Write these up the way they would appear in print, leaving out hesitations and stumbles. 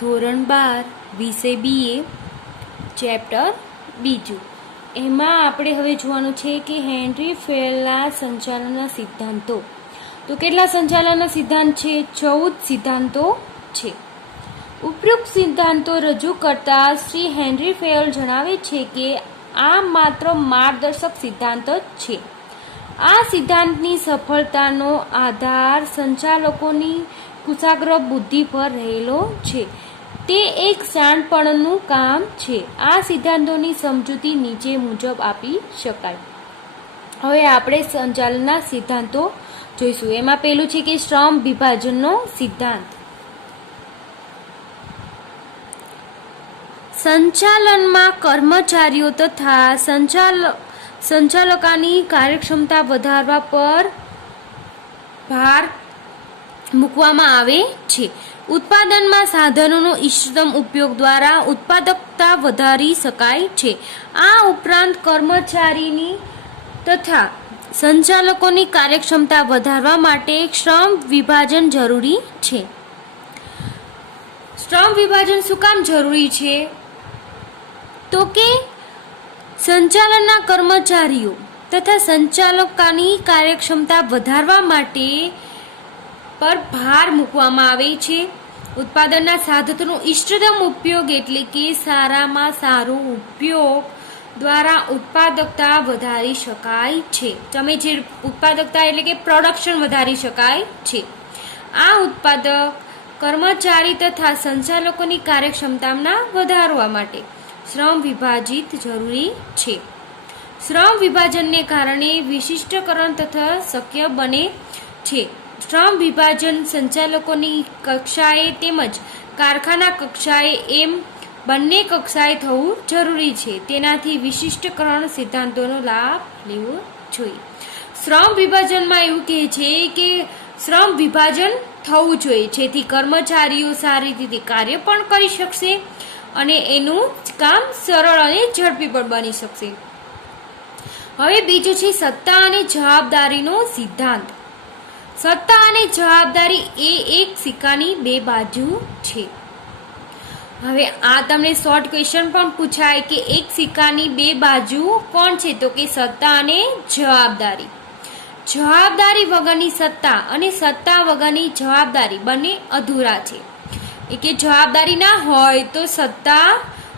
ધોરણ 12 વિષય BA chapter બીજું. એમાં આપણે હવે જોવાનું છે કે હેનરી ફેલના સંચાલનના સિદ્ધાંતો. તો કેટલા સંચાલનના સિદ્ધાંત છે? 14 સિદ્ધાંતો છે. ઉપરોક્ત સિદ્ધાંતો રજૂ કરતા શ્રી હેનરી ફેલ જણાવે છે કે આ માત્ર માર્ગદર્શક સિદ્ધાંત જ છે. આ સિદ્ધાંતની સફળતાનો આધાર સંચાલકોની કુશાગ્ર બુદ્ધિ પર રહેલો છે. તે એક શાણપણનું કામ છે. આ સિદ્ધાંતોની સમજૂતી નીચે મુજબ આપી શકાય. હવે આપણે સંચાલનના સિદ્ધાંતો જોઈશું. એમાં પહેલું છે કે શ્રમ વિભાજનનો સિદ્ધાંત. સંચાલનમાં કર્મચારીઓ તથા સંચાલકોની કાર્યક્ષમતા વધારવા પર ભાર મૂકવામાં આવે છે. ઉત્પાદનમાં સાધનોનો ઇષ્ટતમ ઉપયોગ દ્વારા ઉત્પાદકતા વધારી શકાય છે. આ ઉપરાંત કર્મચારીની તથા સંચાલકોની કાર્યક્ષમતા વધારવા માટે શ્રમ વિભાજન જરૂરી છે. શ્રમ વિભાજન શું કામ જરૂરી છે? તો કે સંચાલનના કર્મચારીઓ તથા સંચાલકોની કાર્યક્ષમતા વધારવા માટે પર ભાર મૂકવામાં આવે છે. ઉત્પાદનના સાધનોનો ઇષ્ટતમ ઉપયોગ એટલે કે સારામાં સારો ઉપયોગ દ્વારા ઉત્પાદકતા વધારી શકાય છે. તમે જે ઉત્પાદકતા એટલે કે પ્રોડક્શન વધારી શકાય છે. આ ઉત્પાદક કર્મચારી તથા સંચાલકોની કાર્યક્ષમતાના વધારવા માટે શ્રમ વિભાજિત જરૂરી છે. શ્રમ વિભાજનને કારણે વિશિષ્ટકરણ તથા શક્ય બને છે. શ્રમ વિભાજન સંચાલકોની કક્ષાએ તેમજ કારખાના કક્ષાએ એમ બંને કક્ષાએ થવું જરૂરી છે. તેનાથી વિશિષ્ટકરણ સિદ્ધાંતોનો લાભ લેવો જોઈએ. શ્રમ વિભાજનમાં એવું કહે છે કે શ્રમ વિભાજન થવું જોઈએ જેથી કર્મચારીઓ સારી રીતે કાર્ય પણ કરી શકશે અને એનું કામ સરળ અને ઝડપી પણ બની શકશે. હવે બીજું છે સત્તા અને જવાબદારીનો સિદ્ધાંત. સત્તા અને જવાબદારી એ એક સિક્કાની બે બાજુ છે. હવે આ તમને શોર્ટ ક્વેશ્ચન પણ પૂછાય કે એક સિક્કાની બે બાજુ કોણ છે? તો કે સત્તા અને જવાબદારી. જવાબદારી વગરની સત્તા અને સત્તા વગરની જવાબદારી બંને અધૂરા છે. કે જવાબદારી ના હોય તો સત્તા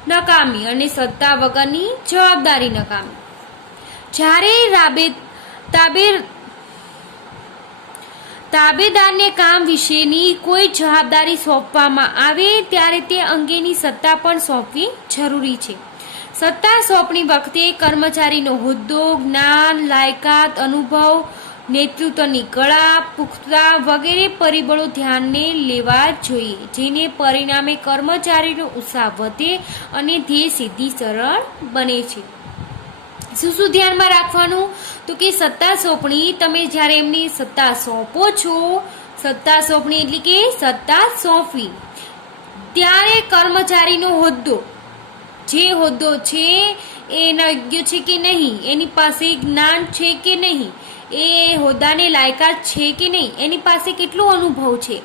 નકામી અને સત્તા વગરની જવાબદારી નકામી. જ્યારે તાબેદારને કામ વિશેની કોઈ જવાબદારી સોંપવામાં આવે ત્યારે તે અંગેની સત્તા પણ સોંપવી જરૂરી છે. સત્તા સોંપણી વખતે કર્મચારીનો હોદ્દો, જ્ઞાન, લાયકાત, અનુભવ, નેતૃત્વની કળા, પુખ્તતા વગેરે પરિબળો ધ્યાને લેવા જોઈએ, જેને પરિણામે કર્મચારીનો ઉત્સાહ વધે અને ધ્યેય સિદ્ધિ સરળ બને છે. શું શું ધ્યાનમાં રાખવાનું? તો કે સત્તા સોંપણી, તમે જ્યારે એમની સત્તા સોંપો છો, સત્તા સોંપણી એટલે કે સત્તા સોંપવી, ત્યારે કર્મચારીનો હોદ્દો, જે હોદ્દો છે એના યોગ્ય છે કે નહીં, એની પાસે જ્ઞાન છે કે નહીં, એ હોદ્દાને લાયકાત છે કે નહીં, એની પાસે કેટલો અનુભવ છે,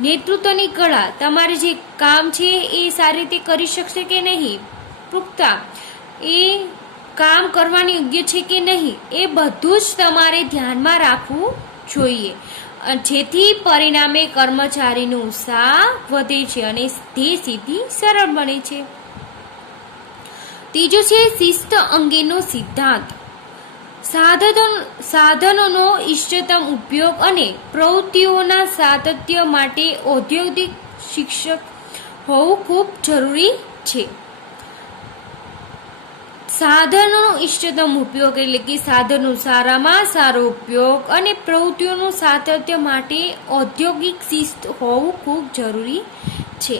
નેતૃત્વની કળા, તમારે જે કામ છે એ સારી રીતે કરી શકશે કે નહીં, પુખ્તતા, એ કામ કરવાની યોગ્ય છે કે નહીં, એ બધું જ તમારે ધ્યાનમાં રાખવું જોઈએ, જેથી પરિણામે કર્મચારીનો ઉત્સાહ વધે છે અને ધ્યેય સિદ્ધિ સરળ બને છે. ત્રીજું છે શિસ્ત અંગેનો સિદ્ધાંત. સાધનોનો ઇષ્ટતમ ઉપયોગ અને પ્રવૃત્તિઓના સાતત્ય માટે ઔદ્યોગિક શિક્ષક હોવું ખૂબ જરૂરી છે. સાધનોનો ઇષ્ટતમ ઉપયોગ એટલે કે સાધનનો સારામાં સારો ઉપયોગ અને પ્રવૃત્તિઓનું સાતત્ય માટે ઔદ્યોગિક શિસ્ત હોવું ખૂબ જરૂરી છે.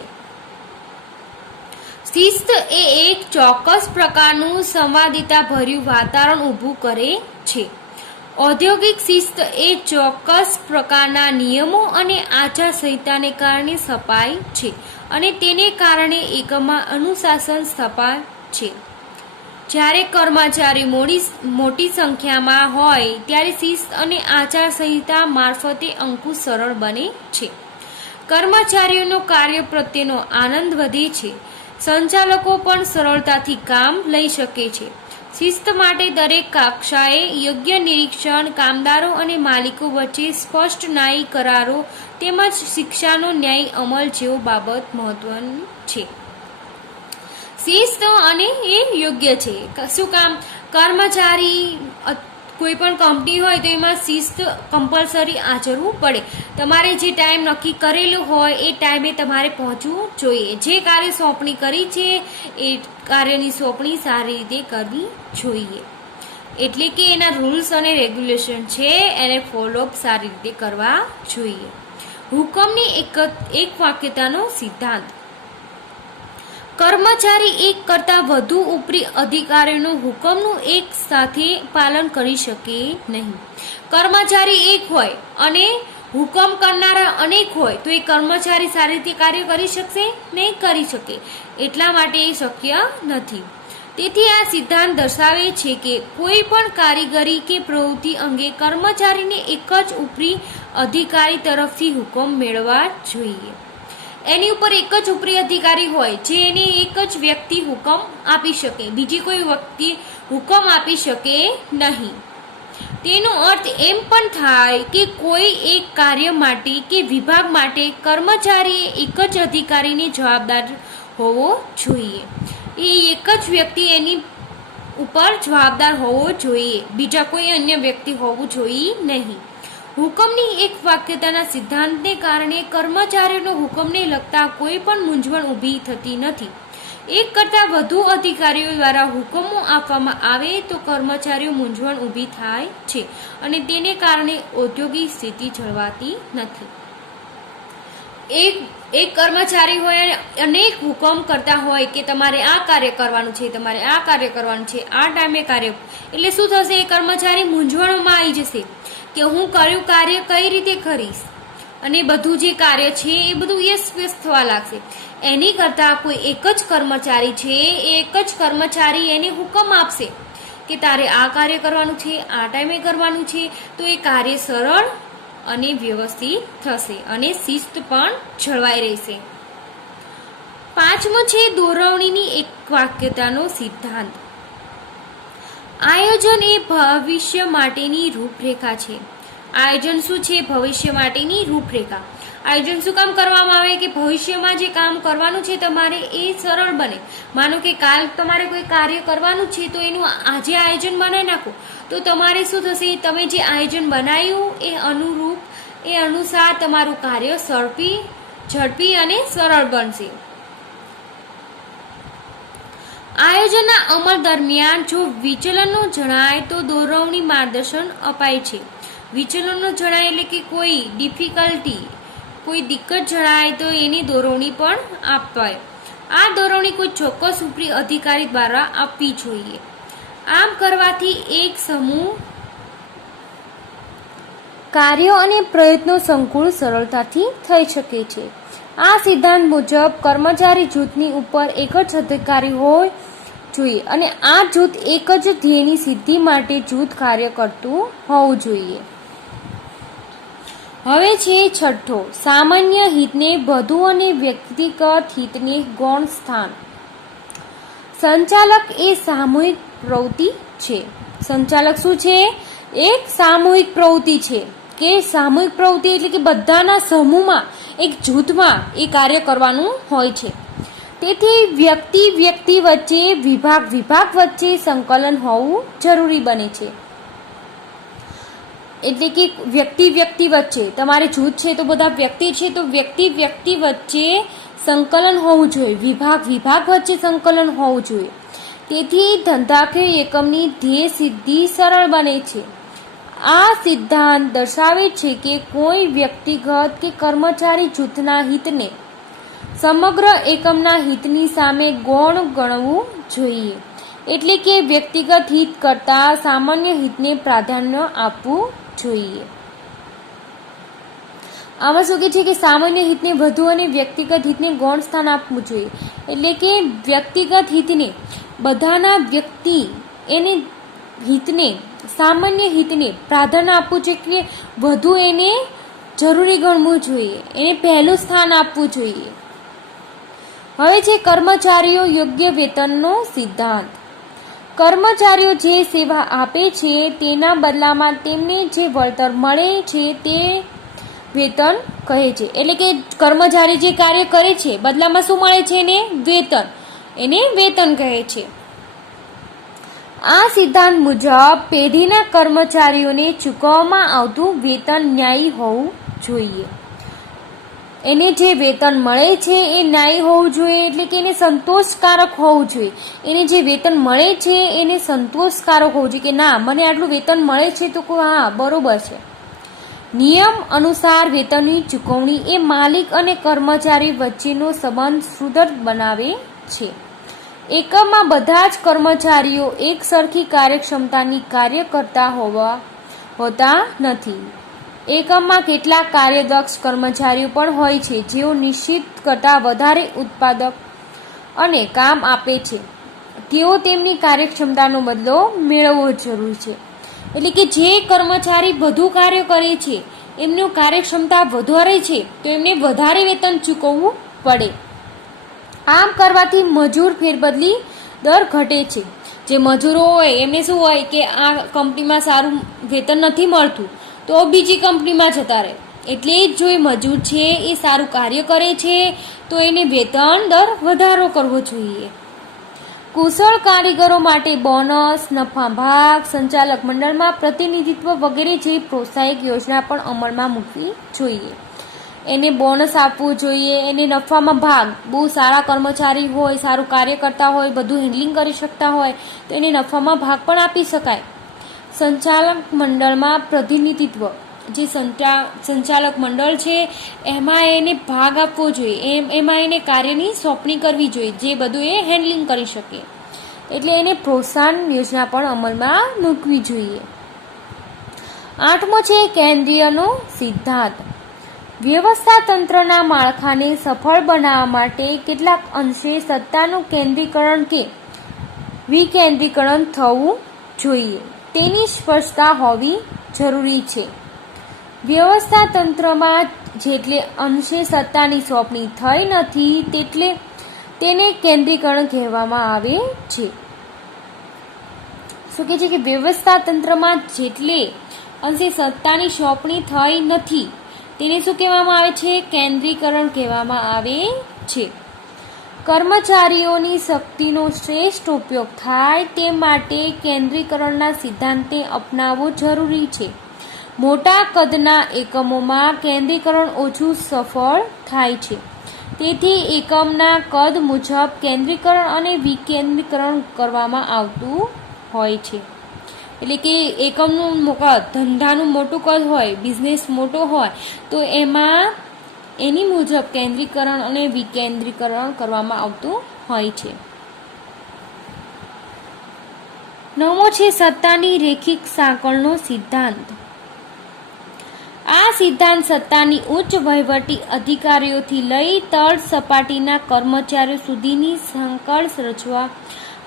શિસ્ત એ એક ચોક્કસ પ્રકારનું સંવાદિતાભર્યું વાતાવરણ ઊભું કરે છે. ઔદ્યોગિક શિસ્ત એ ચોક્કસ પ્રકારના નિયમો અને આચારસંહિતાને કારણે સ્થપાય છે અને તેને કારણે એકમમાં અનુશાસન સ્થપાય છે. જ્યારે કર્મચારી મોટી સંખ્યામાં હોય ત્યારે શિસ્ત અને આચારસંહિતા મારફતે અંકુશ સરળ બને છે. કર્મચારીઓનો કાર્ય પ્રત્યેનો આનંદ વધે છે. સંચાલકો પણ સરળતાથી કામ લઈ શકે છે. શિસ્ત માટે દરેક કક્ષાએ યોગ્ય નિરીક્ષણ, કામદારો અને માલિકો વચ્ચે સ્પષ્ટ ન્યાયી કરારો તેમજ શિક્ષાનો ન્યાયી અમલ જેવો બાબત મહત્વની છે. શિસ્ત અને એ યોગ્ય છે. શું કામ? કર્મચારી કોઈ પણ કંપની હોય તો એમાં શિસ્ત કમ્પલસરી આચરવું પડે. તમારે જે ટાઈમ નક્કી કરેલો હોય એ ટાઈમે તમારે પહોંચવું જોઈએ. જે કાર્ય સોંપણી કરી છે એ કાર્યની સોંપણી સારી રીતે કરવી જોઈએ. એટલે કે એના રૂલ્સ અને રેગ્યુલેશન છે એને ફોલોઅપ સારી રીતે કરવા જોઈએ. હુકમની એક વાક્યતાનો સિદ્ધાંત. કર્મચારી એક કરતાં વધુ ઉપરી અધિકારીનો હુકમનું એક સાથે પાલન કરી શકે નહીં. કર્મચારી એક હોય અને હુકમ કરનારા અનેક હોય તો એ કર્મચારી સારી રીતે કાર્ય કરી શકશે? નહીં કરી શકે. એટલા માટે એ શક્ય નથી. તેથી આ સિદ્ધાંત દર્શાવે છે કે કોઈ પણ કારીગરી કે પ્રવૃત્તિ અંગે કર્મચારીને એક જ ઉપરી અધિકારી તરફથી હુકમ મેળવવા જોઈએ. એની ઉપર એક જ ઉપરી અધિકારી હોય જે એને એક જ વ્યક્તિ હુકમ આપી શકે, બીજી કોઈ વ્યક્તિ હુકમ આપી શકે નહીં. તેનો અર્થ એમ પણ થાય કે કોઈ એક કાર્ય માટે કે વિભાગ માટે કર્મચારીએ એક જ અધિકારીને જવાબદાર હોવો જોઈએ. એ એક જ વ્યક્તિ એની ઉપર જવાબદાર હોવો જોઈએ, બીજા કોઈ અન્ય વ્યક્તિ હોવું જોઈએ નહીં. હુકમની એક વાક્યતાના સિદ્ધાંતને કારણે કર્મચારીઓનો હુકમને લગતા કોઈ પણ મૂંઝવણ ઊભી થતી નથી. એક કરતાં વધુ અધિકારીઓ દ્વારા હુકમો આપવામાં આવે તો કર્મચારીઓ મૂંઝવણ ઊભી થાય છે અને તેને કારણે ઔદ્યોગિક સ્થિતિ જળવાતી નથી. એક કર્મચારી હોય અને અનેક હુકમ કરતા હોય કે તમારે આ કાર્ય કરવાનું છે, તમારે આ કાર્ય કરવાનું છે, આ ટાઈમે કાર્ય, એટલે શું થશે? એ કર્મચારી મૂંઝવણમાં આવી જશે કે હું કર્યું કાર્ય કઈ રીતે કરીશ અને બધું જે કાર્ય છે એ બધું વ્યસ્ત થવા લાગશે. એની કરતાં કોઈ એક જ કર્મચારી છે, એક જ કર્મચારી એને હુકમ આપશે કે તારે આ કાર્ય કરવાનું છે, આ ટાઈમે કરવાનું છે, તો એ કાર્ય સરળ અને વ્યવસ્થિત થશે અને શિસ્ત પણ જળવાઈ રહેશે. પાંચમો છે દોરવણીની એક વાક્યતાનો સિદ્ધાંત. આયોજન એ ભવિષ્ય માટેની રૂપરેખા છે. આયોજન શું છે? ભવિષ્ય માટેની રૂપરેખા. આયોજન શું કામ કરવામાં આવે કે ભવિષ્યમાં જે કામ કરવાનું છે તમારે એ સરળ બને. માનો કે કાલ તમારે કોઈ કાર્ય કરવાનું છે તો એનું આજે આયોજન બનાવી નાખો તો તમારે શું થશે? તમે જે આયોજન બનાવ્યું એ અનુસાર તમારું કાર્ય ઝડપી અને સરળ બનશે. આયોજનના અમલ દરમિયાન જો વિચલનો જણાય તો દોરવણી માર્ગદર્શન અપાય છે. વિચલનો જણાય એટલે કે કોઈ ડિફિકલ્ટી, કોઈ દિક્કત જણાય તો એની દોરવણી પણ અપાય. આ દોરવણી કોઈ ચોક્કસ ઉપરી અધિકારી દ્વારા આપવી જોઈએ. આમ કરવાથી એક સમૂહ કાર્યો અને પ્રયત્નો સંકુલ સરળતાથી થઈ શકે છે. આ સિદ્ધાંત મુજબ કર્મચારી જૂથની ઉપર એક જ અધિકારી હોય જોઈએ અને આ જૂથ એક જ ધ્યેયની સિદ્ધિ માટે જૂથ કાર્ય કરતું હોવું જોઈએ. હવે છે છઠ્ઠો, સામાન્ય હિતને વધુ અને વ્યક્તિગત હિતને ગૌણ સ્થાન. સંચાલક એ સામૂહિક પ્રવૃત્તિ છે. સંચાલક શું છે? એક સામૂહિક પ્રવૃત્તિ છે કે સામૂહિક પ્રવૃત્તિ એટલે કે બધાના સમૂહમાં, એક જૂથમાં એ કાર્ય કરવાનું હોય છે. તેથી વ્યક્તિ વચ્ચે, વિભાગ વચ્ચે સંકલન હોવું જરૂરી બને છે. એટલે કે વ્યક્તિ વચ્ચે, તમારે જૂથ છે તો બધા વ્યક્તિ છે તો વ્યક્તિ વચ્ચે સંકલન હોવું જોઈએ, વિભાગ વચ્ચે સંકલન હોવું જોઈએ. તેથી ધંધાકીય એકમની ધ્યેય સિદ્ધિ સરળ બને છે. આ સિદ્ધાંત દર્શાવે છે કે કોઈ વ્યક્તિગત કે કર્મચારી જૂથના હિતને સમગ્ર એકમના હિતની સામે ગૌણ ગણવું જોઈએ. એટલે કે વ્યક્તિગત હિત કરતાં સામાન્ય હિતને પ્રાધાન્ય આપવું જોઈએ. આમાં શું કહે છે કે સામાન્ય હિતને વધુ અને વ્યક્તિગત હિતને ગૌણ સ્થાન આપવું જોઈએ. એટલે કે વ્યક્તિગત હિતને, બધાના વ્યક્તિ એને હિતને, સામાન્ય હિતને પ્રાધાન્ય આપવું છે કે વધુ એને જરૂરી ગણવું જોઈએ, એને પહેલું સ્થાન આપવું જોઈએ. હવે છે કર્મચારીઓ યોગ્ય વેતનનો સિદ્ધાંત. કર્મચારીઓ જે સેવા આપે છે તેના બદલામાં તેમને જે વળતર મળે છે તે વેતન કહે છે. એટલે કે કર્મચારી જે કાર્ય કરે છે બદલામાં શું મળે છે એને વેતન કહે છે. આ સિદ્ધાંત મુજબ પેઢીના કર્મચારીઓને ચૂકવવામાં આવતું વેતન ન્યાયી હોવું જોઈએ. એને જે વેતન મળે છે એ ન્યાયી હોવું જોઈએ, એટલે કે એને સંતોષકારક હોવું જોઈએ. એને જે વેતન મળે છે એને સંતોષકારક હોવું જોઈએ કે ના, મને આટલું વેતન મળે છે તો હા બરોબર છે. નિયમ અનુસાર વેતનની ચૂકવણી એ માલિક અને કર્મચારી વચ્ચેનો સંબંધ સુદૃઢ બનાવે છે. એકમમાં બધા જ કર્મચારીઓ એક સરખી કાર્યક્ષમતાની કાર્ય કરતા હોતા નથી. એકમમાં કેટલાક કાર્યદક્ષ કર્મચારીઓ પણ હોય છે જેઓ નિશ્ચિત કરતાં વધારે ઉત્પાદક અને કામ આપે છે. તેઓ તેમની કાર્યક્ષમતાનો બદલો મેળવવો જરૂરી છે. એટલે કે જે કર્મચારી વધુ કાર્ય કરે છે, એમની કાર્યક્ષમતા વધારે છે તો એમને વધારે વેતન ચૂકવવું પડે. આમ કરવાથી મજૂર ફેરબદલી દર ઘટે છે. જે મજૂરો હોય એમને શું હોય કે આ કંપનીમાં સારું વેતન નથી મળતું તો બીજી કંપનીમાં જતા રહે. એટલે જો એ મજૂર છે એ સારું કાર્ય કરે છે તો એને વેતન દર વધારો કરવો જોઈએ. કુશળ કારીગરો માટે બોનસ, નફા ભાગ, સંચાલક મંડળમાં પ્રતિનિધિત્વ વગેરે જેવી પ્રોત્સાહક યોજના પણ અમલમાં મૂકવી જોઈએ. એને બોનસ આપવું જોઈએ, એને નફામાં ભાગ, બહુ સારા કર્મચારી હોય, સારું કાર્ય કરતા હોય, બધું હેન્ડલિંગ કરી શકતા હોય તો એને નફામાં ભાગ પણ આપી શકાય. સંચાલક મંડળમાં પ્રતિનિધિત્વ, જે સંચાલક મંડળ છે એમાં એને ભાગ આપવો જોઈએ, એમાં એને કાર્યની સોંપણી કરવી જોઈએ જે બધું એ હેન્ડલિંગ કરી શકે. એટલે એને પ્રોત્સાહન યોજના પણ અમલમાં મૂકવી જોઈએ. 8મો છે કેન્દ્રીયનો સિદ્ધાંત. વ્યવસ્થા તંત્રના માળખાને સફળ બનાવવા માટે કેટલાક અંશે સત્તાનું કેન્દ્રીકરણ કે વિકેન્દ્રીકરણ થવું જોઈએ, તેની સ્પષ્ટતા હોવી જરૂરી છે. વ્યવસ્થા તંત્રમાં જેટલે અંશે સત્તાની સોંપણી થઈ નથી તેટલે તેને કેન્દ્રીકરણ કહેવામાં આવે છે. શું કહે છે કે વ્યવસ્થા તંત્રમાં જેટલે અંશે સત્તાની સોંપણી થઈ નથી તેને શું કહેવામાં આવે છે? કેન્દ્રીકરણ કહેવામાં આવે છે. કર્મચારીઓની શક્તિનો શ્રેષ્ઠ ઉપયોગ થાય તે માટે કેન્દ્રીકરણના સિદ્ધાંતને અપનાવવો જરૂરી છે. મોટા કદના એકમોમાં કેન્દ્રીકરણ ઓછું સફળ થાય છે. તેથી એકમના કદ મુજબ કેન્દ્રીકરણ અને વિકેન્દ્રીકરણ કરવામાં આવતું હોય છે. એટલે કે એકમનું ધંધાનું મોટું કદ હોય, બિઝનેસ મોટો હોય તો એમાં એની મુજબ કેન્દ્રીકરણ અને વિકેન્દ્રીકરણ કરવામાં આવતું હોય છે. 9મો છે સત્તાની રેખિક સાંકળનો સિદ્ધાંત. આ સિદ્ધાંત સત્તાની ઉચ્ચ વહીવટી અધિકારીઓથી લઈ તળ સપાટીના કર્મચારીઓ સુધીની સાંકળ રચવા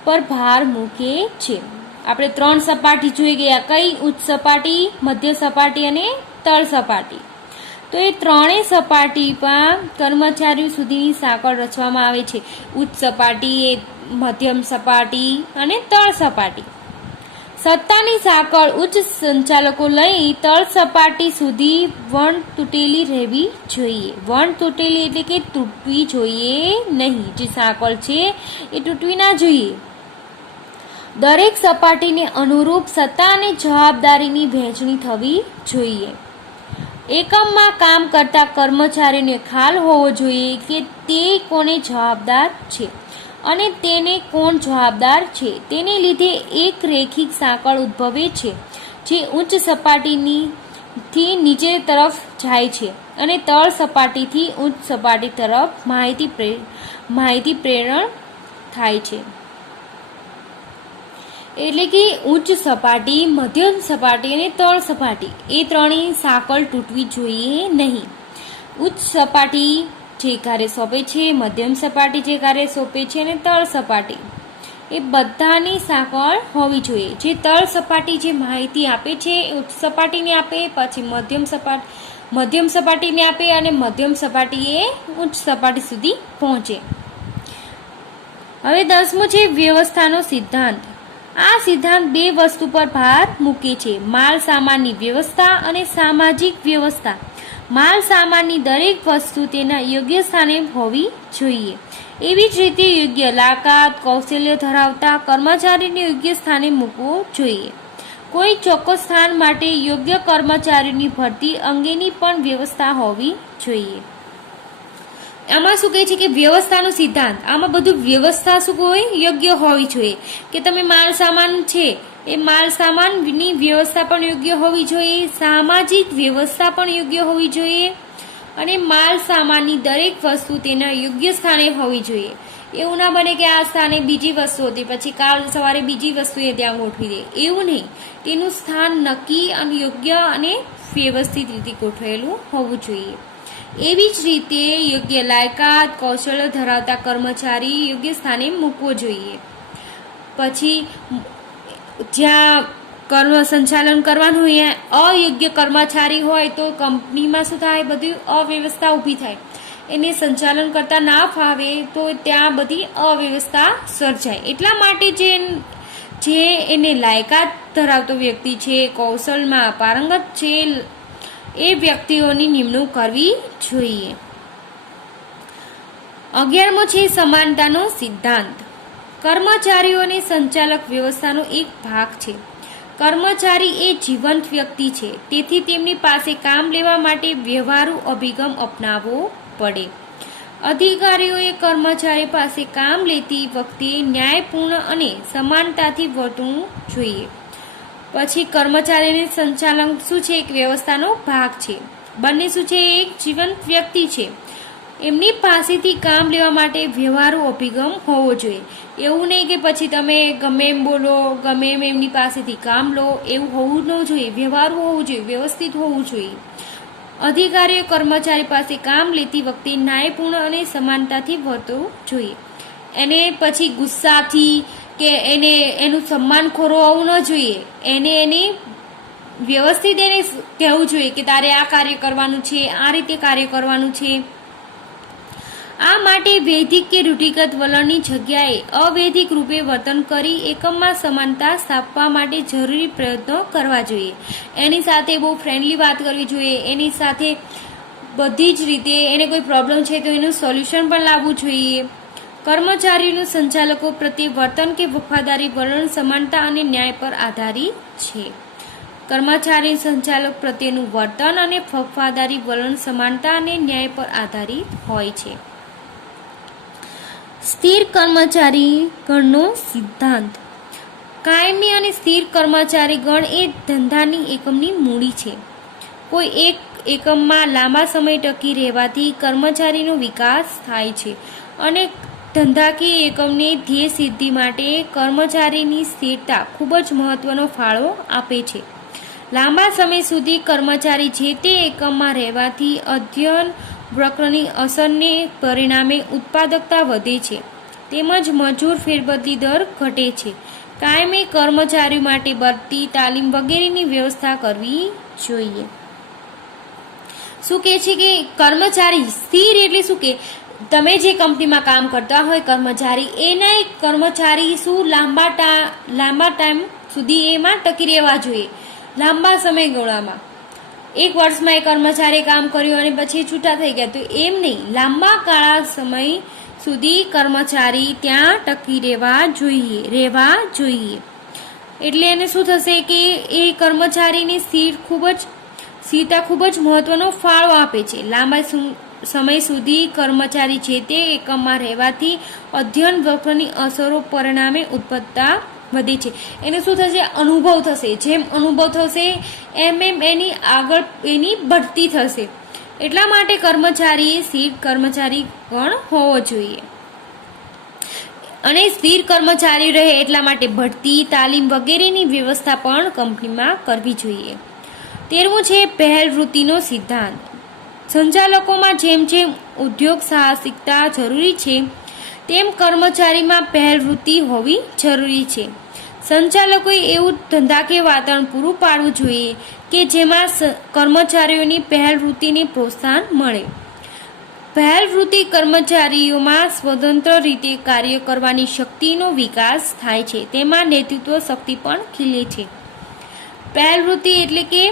પર ભાર મૂકે છે. આપણે 3 સપાટી જોઈ ગયા, કઈ? ઉચ્ચ સપાટી, મધ્ય સપાટી અને તળ સપાટી. તો એ ત્રણેય સપાટીમાં કર્મચારીઓ સુધીની સાંકળ રચવામાં આવે છે. ઉચ્ચ સપાટી, મધ્યમ સપાટી અને તળ સપાટી. સત્તાની સાંકળ ઉચ્ચ સંચાલકો લઈ તળ સપાટી સુધી વણ તૂટેલી રહેવી જોઈએ. વણ તૂટેલી એટલે કે તૂટવી જોઈએ નહીં. જે સાંકળ છે એ તૂટવી ના જોઈએ. દરેક સપાટીને અનુરૂપ સત્તા અને જવાબદારીની વહેંચણી થવી જોઈએ. એકમમાં કામ કરતા કર્મચારીને ખ્યાલ હોવો જોઈએ કે તે કોને જવાબદાર છે અને તેને કોણ જવાબદાર છે. તેને લીધે એક રેખિક સાંકળ ઉદ્ભવે છે જે ઉચ્ચ સપાટીથી નીચે તરફ જાય છે અને તળ સપાટીથી ઉચ્ચ સપાટી તરફ માહિતી પ્રેરણ થાય છે. એટલે કે ઉચ્ચ સપાટી, મધ્યમ સપાટી અને તળ સપાટી એ ત્રણેય સાંકળ તૂટવી જોઈએ નહીં. ઉચ્ચ સપાટી જે કાર્ય સોંપે છે, મધ્યમ સપાટી જે કાર્ય સોંપે છે અને તળ સપાટી એ બધાની સાંકળ હોવી જોઈએ. જે તળ સપાટી જે માહિતી આપે છે એ ઉચ્ચ સપાટીને આપે, પછી મધ્યમ મધ્યમ સપાટીને આપે અને મધ્યમ સપાટીએ ઉચ્ચ સપાટી સુધી પહોંચે. હવે 10મું છે વ્યવસ્થાનો સિદ્ધાંત. આ સિદ્ધાંત બે વસ્તુ પર ભાર મૂકે છે: માલ સામાનની વ્યવસ્થા અને સામાજિક વ્યવસ્થા. માલ સામાનની દરેક વસ્તુ તેના યોગ્ય સ્થાને હોવી જોઈએ. એવી જ રીતે યોગ્ય લાયકાત કૌશલ્ય ધરાવતા કર્મચારીને યોગ્ય સ્થાને મૂકવો જોઈએ. કોઈ ચોક્કસ સ્થાન માટે યોગ્ય કર્મચારીની ભરતી અંગેની પણ વ્યવસ્થા હોવી જોઈએ. આમાં શું કહે છે કે વ્યવસ્થાનો સિદ્ધાંત, આમાં બધું વ્યવસ્થા શું હોય, યોગ્ય હોવી જોઈએ. કે તમે માલ સામાન છે એ માલ સામાનની વ્યવસ્થા પણ યોગ્ય હોવી જોઈએ, સામાજિક વ્યવસ્થા પણ યોગ્ય હોવી જોઈએ અને માલ સામાનની દરેક વસ્તુ તેના યોગ્ય સ્થાને હોવી જોઈએ. એવું ના બને કે આ સ્થાને બીજી વસ્તુ હતી પછી કાલ સવારે બીજી વસ્તુ એ ત્યાં ગોઠવી દે, એવું નહીં. તેનું સ્થાન નક્કી અને યોગ્ય અને વ્યવસ્થિત રીતે ગોઠવેલું હોવું જોઈએ. એવી જ રીતે યોગ્ય લાયકાત કૌશલ્ય ધરાવતા કર્મચારી યોગ્ય સ્થાને મૂકવો જોઈએ. પછી જ્યાં સંચાલન કરવાનું હોય અયોગ્ય કર્મચારી હોય તો કંપનીમાં શું થાય, બધી અવ્યવસ્થા ઊભી થાય. એને સંચાલન કરતા ના ફાવે તો ત્યાં બધી અવ્યવસ્થા સર્જાય. એટલા માટે જે એને લાયકાત ધરાવતો વ્યક્તિ છે, કૌશલમાં પારંગત છે, એ વ્યક્તિઓની નિમણૂક કરવી જોઈએ. 11મો છે સમાનતાનો સિદ્ધાંત. કર્મચારીઓ અને સંચાલક વ્યવસ્થાનો એક ભાગ છે. કર્મચારી એ જીવંત વ્યક્તિ છે, તેથી તેમની પાસે કામ લેવા માટે વ્યવહારુ અભિગમ અપનાવવો પડે. અધિકારીઓએ કર્મચારી પાસે કામ લેતી વખતે ન્યાયપૂર્ણ અને સમાનતાથી વર્તવું જોઈએ. પછી કર્મચારીને સંચાલન શું છે, એક વ્યવસ્થાનો ભાગ છે. બંને શું છે, એક જીવંત વ્યક્તિ છે. એમની પાસેથી કામ લેવા માટે વ્યવહારુ અભિગમ હોવો જોઈએ. એવું નહીં કે પછી તમે ગમે એમ બોલો, ગમે એમ એમની પાસેથી કામ લો, એવું હોવું ન જોઈએ. વ્યવહારુ હોવું જોઈએ, વ્યવસ્થિત હોવું જોઈએ. અધિકારીઓ કર્મચારી પાસે કામ લેતી વખતે ન્યાયપૂર્ણ અને સમાનતાથી વર્તવું જોઈએ. એને પછી ગુસ્સાથી કે એનું સન્માન ખોરવવું ન જોઈએ. એને વ્યવસ્થિત એને કહેવું જોઈએ કે તારે આ કાર્ય કરવાનું છે, આ રીતે કાર્ય કરવાનું છે. આ માટે વૈધિક કે રૂઢિગત વલણની જગ્યાએ અવૈધિક રૂપે વર્તન કરી એકમમાં સમાનતા સ્થાપવા માટે જરૂરી પ્રયત્નો કરવા જોઈએ. એની સાથે બહુ ફ્રેન્ડલી વાત કરવી જોઈએ. એની સાથે બધી જ રીતે એને કોઈ પ્રોબ્લેમ છે તો એનું સોલ્યુશન પણ લાવવું જોઈએ. કર્મચારીઓનું સંચાલકો પ્રત્યે વર્તન કે વફાદારી વલણ સમાનતા અને ન્યાય પર આધારિત છે. કર્મચારી સંચાલક પ્રત્યેનું વર્તન અને વફાદારી વલણ સમાનતા અને ન્યાય પર આધારિત હોય છે. સ્થિર કર્મચારી ગણનો સિદ્ધાંત. કાયમી અને સ્થિર કર્મચારી ગણ એ ધંધાની એકમની મૂડી છે. કોઈ એક એકમમાં લાંબા સમય ટકી રહેવાથી કર્મચારીનો વિકાસ થાય છે અને ધંધાકીય એકમની ધ્યેય સિદ્ધિ માટે કર્મચારીની સ્થિરતા ખૂબ જ મહત્વનો ફાળો આપે છે. લાંબા સમય સુધી કર્મચારી જે તે એકમમાં રહેવાથી અધ્યયન વક્રની અસરને પરિણામે ઉત્પાદકતા વધે છે તેમજ મજૂર ફેરબદલી દર ઘટે છે. કાયમી કર્મચારીઓ માટે બઢતી તાલીમ વગેરેની વ્યવસ્થા કરવી જોઈએ. શું કહે છે કે કર્મચારી સ્થિર એટલે શું કે તમે જે કંપનીમાં કામ કરતા હોય કર્મચારી, એના એક કર્મચારી શું લાંબા ટાઈમ સુધી એમાં ટકી રહેવા જોઈએ. લાંબા સમયગાળામાં 1 વર્ષમાં એ કર્મચારી કામ કર્યું અને પછી છૂટા થઈ ગયા, તો એમ નહીં. લાંબા ગાળા સમય સુધી કર્મચારી ત્યાં ટકી રહેવા જોઈએ. એટલે એને શું થશે કે એ કર્મચારીની સ્થિરતા ખૂબ જ મહત્વનો ફાળો આપે છે. લાંબા સમય સુધી કર્મચારી છે તે એકમમાં રહેવાથી અધ્યયન વક્રની અસરો પરિણામે ઉત્પાદકતા વધે છે. એને શું થશે, અનુભવ થશે. જેમ અનુભવ થશે એમ એની આગળ એની બઢતી થશે. એટલા માટે કર્મચારીએ સ્થિર કર્મચારી ગણ હોવો જોઈએ અને સ્થિર કર્મચારી રહે એટલા માટે બઢતી તાલીમ વગેરેની વ્યવસ્થા પણ કંપનીમાં કરવી જોઈએ. 13મું છે પહેલ વૃત્તિનો સિદ્ધાંત. સંચાલકોમાં જેમ જેમ ઉદ્યોગ સાહસિકતા જરૂરી છે તેમ કર્મચારીમાં પહેલ વૃત્તિ હોવી જરૂરી છે. સંચાલકોએ એવું ધંધાકીય વાતાવરણ પૂરું પાડવું જોઈએ કે જેમાં કર્મચારીઓની પહેલવૃત્તિને પ્રોત્સાહન મળે. પહેલવૃત્તિ કર્મચારીઓમાં સ્વતંત્ર રીતે કાર્ય કરવાની શક્તિનો વિકાસ થાય છે. તેમાં નેતૃત્વ શક્તિ પણ ખીલે છે. પહેલવૃત્તિ એટલે કે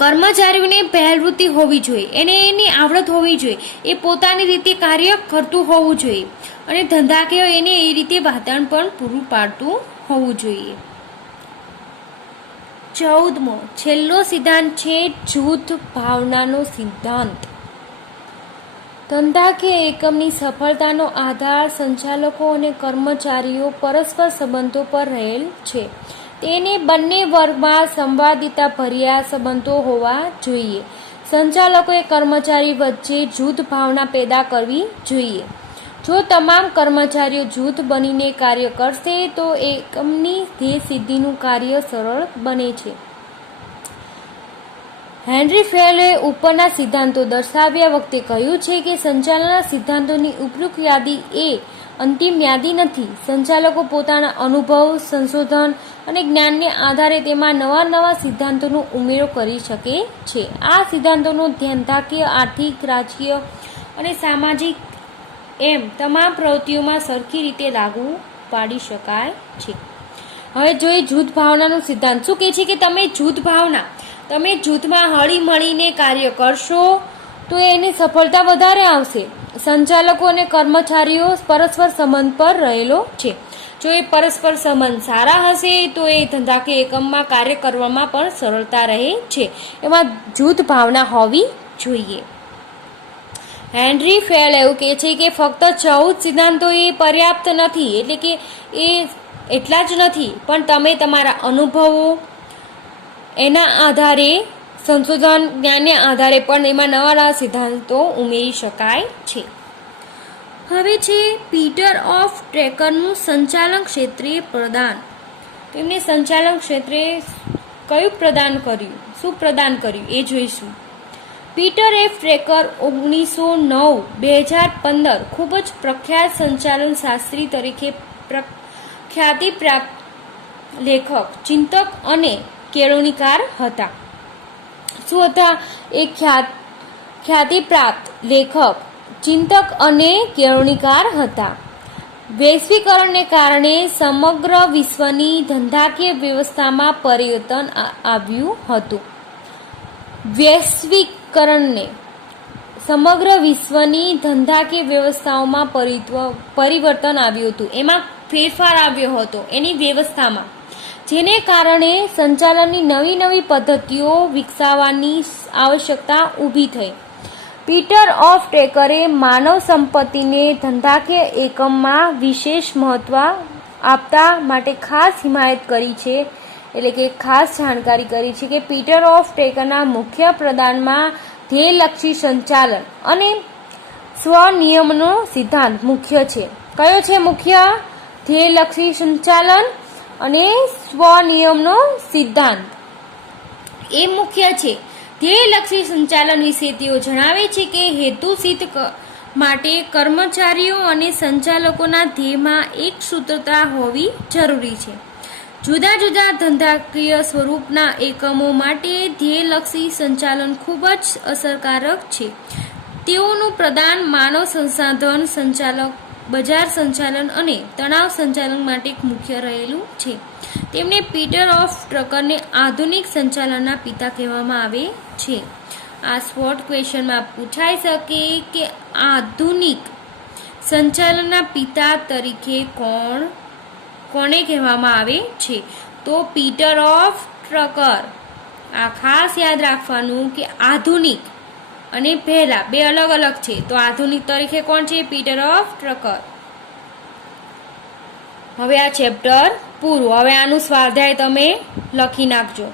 કર્મચારીઓને પહેલવૃત્તિ હોવી જોઈએ, એની આવડત હોવી જોઈએ, એ પોતાની રીતે કાર્ય કરતું હોવું જોઈએ અને ધંધાકીય એને એ રીતે વાતાવરણ પણ પૂરું પાડતું હોવું જોઈએ. 14મો છેલ્લો સિદ્ધાંત છે જૂથ ભાવનાનો સિદ્ધાંત. ધંધાકીય એકમની સફળતાનો આધાર સંચાલકો અને કર્મચારીઓ પરસ્પર સંબંધો પર રહેલ છે. તેને બંને વર્ગમાં સંવાદિતા ભર્યા સંબંધો હોવા જોઈએ. સંચાલકોએ કર્મચારી વચ્ચે જૂથ ભાવના પેદા કરવી જોઈએ. જો તમામ કર્મચારીઓ જૂથ બનીને કાર્ય કરશે તો એકમની ધ્યેય સિદ્ધિનું કાર્ય સરળ બને છે. હેનરી ફેલે ઉપરના સિદ્ધાંતો દર્શાવ્યા વખતે કહ્યું છે કે સંચાલનના સિદ્ધાંતોની ઉપયુક્ત યાદી એ અંતિમ યાદી નથી. સંચાલકો પોતાના અનુભવ, સંશોધન અને જ્ઞાનને આધારે તેમાં નવા સિદ્ધાંતોનો ઉમેરો કરી શકે છે. આ સિદ્ધાંતોનો ધંધાકીય, આર્થિક, રાજકીય અને સામાજિક એમ તમામ પ્રવૃત્તિઓમાં સરખી રીતે લાગુ પાડી શકાય છે. હવે જોઈએ જૂથ ભાવનાનો સિદ્ધાંત શું કહે છે કે તમે જૂથમાં હળી મળીને કાર્ય કરશો તો એની સફળતા વધારે આવશે. સંચાલકો અને કર્મચારીઓ પરસ્પર સંબંધ પર રહેલો છે. જો એ પરસ્પર સંબંધ સારા હશે તો એ ધંધાકીય એકમમાં કાર્ય કરવામાં પણ સરળતા રહે છે. એમાં જૂથ ભાવના હોવી જોઈએ. હેનરી ફેલ એવું કહે છે કે ફક્ત 14 સિદ્ધાંતો એ પર્યાપ્ત નથી, એટલે કે એ એટલા જ નથી, પણ તમે તમારા અનુભવો એના આધારે, સંશોધન જ્ઞાનને આધારે પણ એમાં નવા સિદ્ધાંતો ઉમેરી શકાય છે. હવે છે પીટર ઓફ ટ્રેકરનું સંચાલન ક્ષેત્રે પ્રદાન. તેમને સંચાલન ક્ષેત્રે શું પ્રદાન કર્યું એ જોઈશું. પીટર એફ ટ્રેકર 1909-2015 ખૂબ જ પ્રખ્યાત સંચાલન શાસ્ત્રી તરીકે ખ્યાતિ પ્રાપ્ત લેખક, ચિંતક અને કેળવણીકાર હતા. શું હતા એ ખ્યાતિ પ્રાપ્ત લેખક, ચિંતક અને કેળવણીકાર હતા. વૈશ્વિકરણને કારણે સમગ્ર વિશ્વની ધંધાકીય વ્યવસ્થામાં પરિવર્તન આવ્યું હતું. સમગ્ર વિશ્વની ધંધાકીય વ્યવસ્થાઓમાં પરિવર્તન આવ્યું હતું. એમાં ફેરફાર આવ્યો હતો એની વ્યવસ્થામાં, જેને કારણે સંચાલનની નવી પદ્ધતિઓ વિકસાવવાની આવશ્યકતા ઊભી થઈ. પીટર ઓફ ટ્રેકરે માનવ સંપત્તિને ધંધાકીય એકમમાં વિશેષ મહત્વ આપતા માટે ખાસ હિમાયત કરી છે, એટલે કે ખાસ જાણકારી કરી છે કે પીટર ઓફ ટ્રેકરના મુખ્ય પ્રદાનમાં ધ્યેયલક્ષી સંચાલન અને સ્વનિયમનો સિદ્ધાંત મુખ્ય છે. કયો છે મુખ્ય? ધ્યેયલક્ષી સંચાલન અને સ્વનિયમનો સિદ્ધાંત એ મુખ્ય છે. ધ્યેયલક્ષી સંચાલન વિશે તેઓ જણાવે છે કે હેતુ સિદ્ધ માટે કર્મચારીઓ અને સંચાલકોના ધ્યેયમાં એક સૂત્રતા હોવી જરૂરી છે. જુદા જુદા ધંધાકીય સ્વરૂપના એકમો માટે ધ્યેયલક્ષી સંચાલન ખૂબ જ અસરકારક છે. તેઓનું પ્રદાન માનવ સંસાધન સંચાલક, બજાર સંચાલન અને તણાવ સંચાલન માટે મુખ્ય રહેલું છે. તેમને પીટર ઓફ ટ્રેકરને આધુનિક સંચાલનના પિતા કહેવામાં આવે છે. આ શોર્ટ ક્વેશ્ચનમાં પૂછાઈ શકે કે આધુનિક સંચાલનના પિતા તરીકે કોને કહેવામાં આવે છે? તો પીટર ઓફ ટ્રેકર. આ ખાસ યાદ રાખવાનું કે આધુનિક અને પહેલા બે અલગ અલગ છે. તો આધુનિક તરીકે કોણ છે? Peter of tracker. હવે આ ચેપ્ટર પૂરું. હવે આનું સ્વાધ્યાય તમે લખી નાખજો.